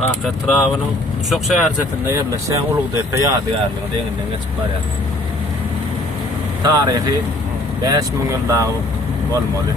Etrafının çok şehir zetinde yerleşen Ulugdepe yadigarlığı deninden geçip var ya. Tarihi 5000 yıl daha olmalı.